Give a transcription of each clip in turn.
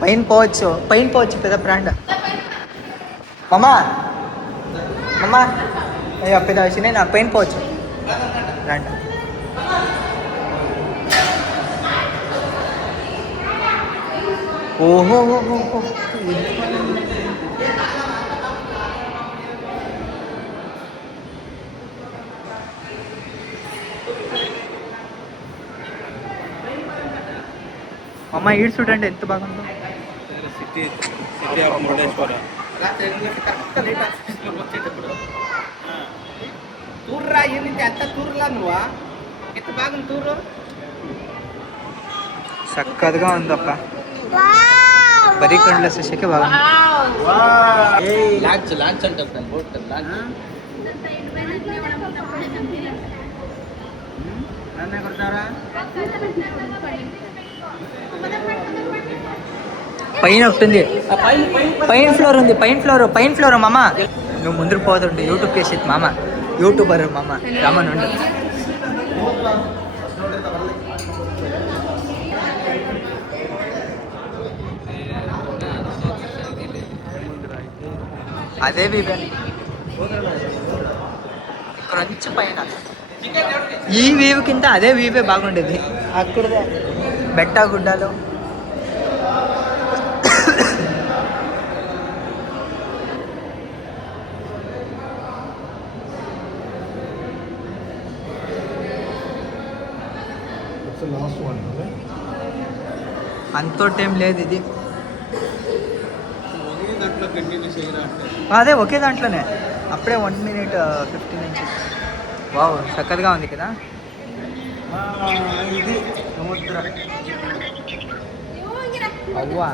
పైన పోవచ్చు పెద్ద ప్రాండ మమ్మా మమ్మా అయ్యో పెద్ద వచ్చినాయి నాకు పైన పోవచ్చు రండి ఓహో అమ్మ ఈడు చూడండి ఎంత బాగుందో సిటీ ఆఫ్ మురుడేశ్వర తూర్రా ఏంటి అంత తూర్లా నువ్వా ఎంత బాగుంది తూరు చక్కగా ఉందప్ప బరీ కొండల శశికి బాగుంది లాంచ్ లాంచ్ అంటారు బోట్ లాంచ్ పైన ఒకటి ఉంది పైన ఫ్లోర్ మామ నువ్వు ముందుకు పోతుండే యూట్యూబ్ చేసేది మామ యూట్యూబర్ మామ రమన్ ఉండు అదే వీవే కొంచెం పైన ఈ వీవ్ కింద అదే వీవే బాగుండేది అక్కడదే బెట్ట గుడ్డలు అంతో టైం లేదు ఇది అదే ఒకే దాంట్లోనే అప్పుడే 1 minute 15 inches వావ్ చక్కగా ఉంది కదా ఇది సముద్ర అవ్వా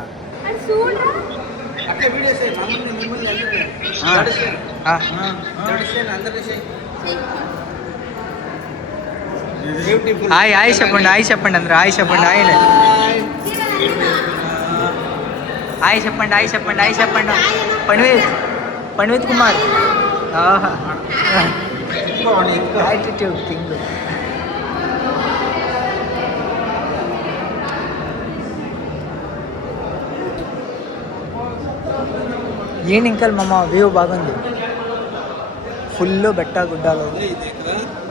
హాయ్ చెప్పండి అందరూ హాయ్ చెప్పండి పణ్విత్ కుమార్ యాటిట్యూడ్ కింగ్ ఏం ఇంకా మమ్మ వ్యూ బాగుంది ఫుల్ బెట్ట గుడ్డాలు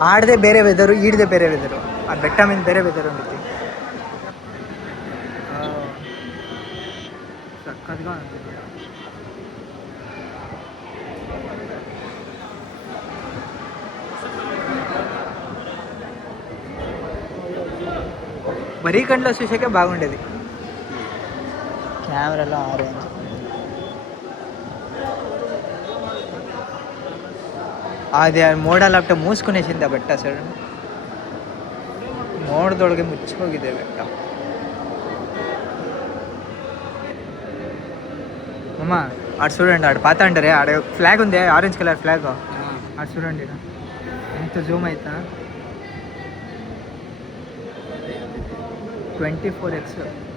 ఆడదే ಬೇರೆ వెదరు ఈడదే ಬೇರೆ వెదరు ఆ బెట్ట మీద ಬೇರೆ వెదరు ఉంది చక్కగా ఉంది బరీ కంట్లో చూసాకే బాగుండేది కెమెరాలో ఆరెంజ్ అది ಮೋಡಾಲಪ್ಟ ಮೂಸ್ಕೊನೇಸಿಂದ ಬೆಟ್ಟ ಸರ್ ಮೋಡದೊಳಗೆ ಮುಚ್ಚೋಗಿದೆ ಬೆಟ್ಟ అమ్మ అటు చూడండి ఆడు పాత అంటారే ఆడ ఫ్లాగ్ ఉంది ఆరెంజ్ కలర్ ఫ్లాగ్ అటు చూడండి ఎంత జూమ్ అవుతా 24x